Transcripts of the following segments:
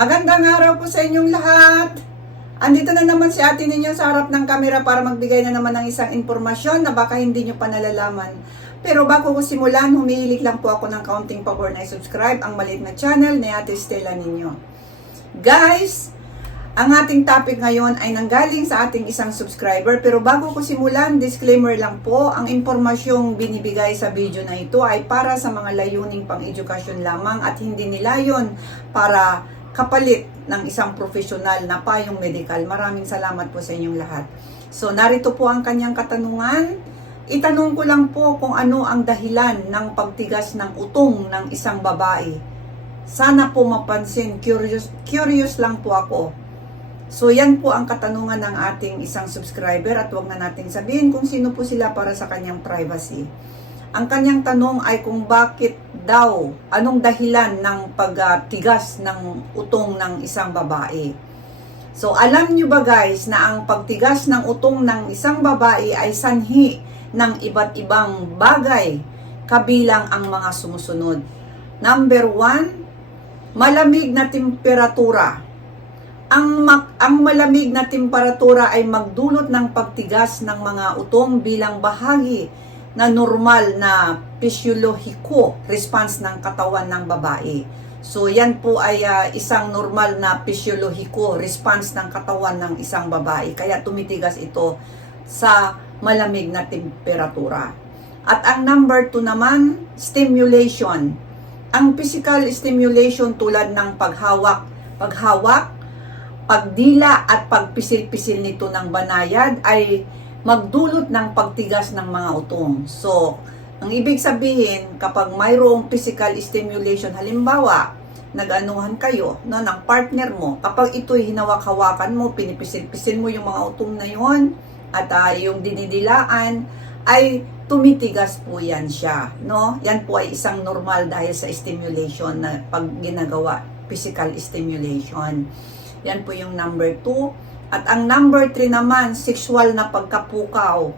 Magandang araw po sa inyong lahat. Andito na naman si ate ninyo sa harap ng kamera para magbigay na naman ng isang impormasyon na baka hindi nyo pa nalalaman. Pero bago ko simulan, humihilig lang po ako ng counting pabor na i-subscribe ang maliit na channel ni ate Stella ninyo. Guys, ang ating topic ngayon ay nanggaling sa ating isang subscriber. Pero bago ko simulan, disclaimer lang po, ang impormasyong binibigay sa video na ito ay para sa mga layuning pang-edukasyon lamang at hindi nila yon para kapalit ng isang profesional na payong medical. Maraming salamat po sa inyong lahat. So, narito po ang kanyang katanungan. Itanong ko lang po kung ano ang dahilan ng pagtigas ng utong ng isang babae. Sana po mapansin, curious, curious lang po ako. So, yan po ang katanungan ng ating isang subscriber at wag na nating sabihin kung sino po sila para sa kanyang privacy. Ang kanyang tanong ay kung bakit daw, anong dahilan ng pagtigas ng utong ng isang babae. So, alam nyo ba guys na ang pagtigas ng utong ng isang babae ay sanhi ng iba't ibang bagay kabilang ang mga sumusunod. Number one, malamig na temperatura. Ang, mak- ang malamig na temperatura ay magdulot ng pagtigas ng mga utong bilang bahagi na normal na physiologiko response ng katawan ng babae. So yan po ay ah, isang normal na physiologiko response ng katawan ng isang babae. Kaya tumitigas ito sa malamig na temperatura. At ang number two naman, stimulation. Ang physical stimulation tulad ng paghawak, paghawak, pagdila at pagpisil-pisil nito ng banayad ay magdulot ng pagtigas ng mga utong. So, ang ibig sabihin, kapag mayroong physical stimulation, halimbawa, nag-anuhan kayo no, ng partner mo, kapag ito'y hinawak-hawakan mo, pinipisil-pisil mo yung mga utong na yon at ah, yung dinidilaan, ay tumitigas po yan siya. No? Yan po ay isang normal dahil sa stimulation na pag ginagawa, physical stimulation. Yan po yung number 2. At ang number 3 naman, sexual na pagkapukaw.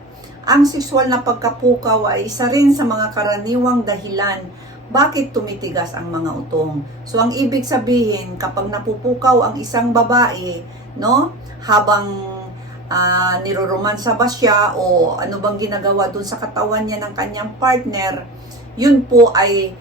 Ang sexual na pagkapukaw ay isa rin sa mga karaniwang dahilan bakit tumitigas ang mga utong. So ang ibig sabihin, kapag napupukaw ang isang babae, no, habang uh, niroromansa ba siya o ano bang ginagawa dun sa katawan niya ng kanyang partner, yun po ay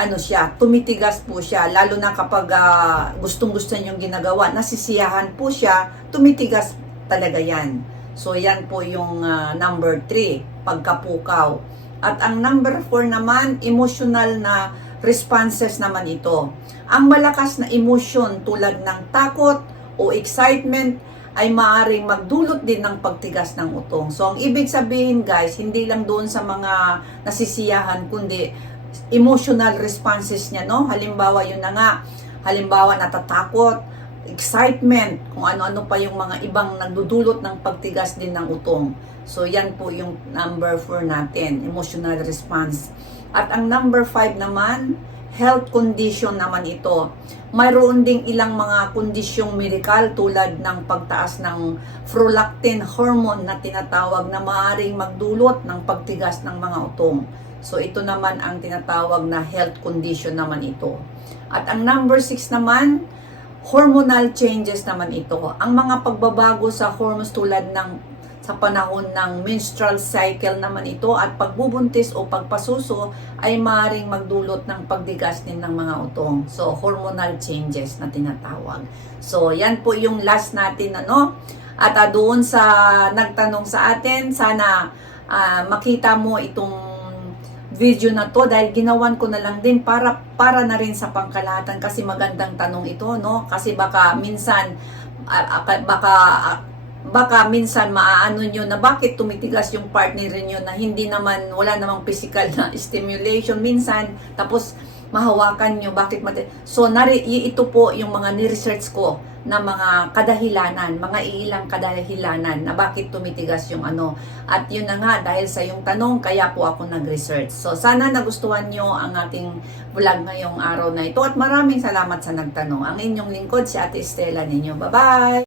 ano siya, tumitigas po siya, lalo na kapag ah, gustong-gusto niyong ginagawa, nasisiyahan po siya, tumitigas talaga yan. So, yan po yung ah, number 3, pagkapukaw. At ang number 4 naman, emotional na responses naman ito. Ang malakas na emosyon tulad ng takot o excitement ay maaring magdulot din ng pagtigas ng utong. So, ang ibig sabihin guys, hindi lang doon sa mga nasisiyahan, kundi emotional responses niya, no? Halimbawa, yun na nga, halimbawa, natatakot, excitement, kung ano-ano pa yung mga ibang nagdudulot ng pagtigas din ng utong. So, yan po yung number 4 natin, emotional response. At ang number 5 naman, health condition naman ito. Mayroon ding ilang mga kondisyong medical tulad ng pagtaas ng prolactin hormone na tinatawag na maaaring magdulot ng pagtigas ng mga utong. So ito naman ang tinatawag na health condition naman ito. At ang number 6 naman, hormonal changes naman ito. Ang mga pagbabago sa hormones tulad ng sa panahon ng menstrual cycle naman ito at pagbubuntis o pagpasuso ay maaaring magdulot ng pagdigas din ng mga utong. So, hormonal changes na tinatawag. So, yan po yung last natin ano. At uh, doon sa nagtanong sa atin, sana uh, makita mo itong video na to dahil ginawan ko na lang din para para na rin sa pangkalahatan. Kasi magandang tanong ito no? Kasi baka minsan baka baka minsan maaano nyo na bakit tumitigas yung partner niyo na hindi naman, wala namang physical na stimulation. Minsan, tapos mahawakan nyo, bakit mati... So, nari, ito po yung mga ni-research ko na mga kadahilanan, mga iilang kadahilanan na bakit tumitigas yung ano. At yun na nga, dahil sa yung tanong, kaya po ako nag-research. So, sana nagustuhan nyo ang ating vlog ngayong araw na ito. At maraming salamat sa nagtanong. Ang inyong lingkod, si Ate Estela ninyo. Bye-bye!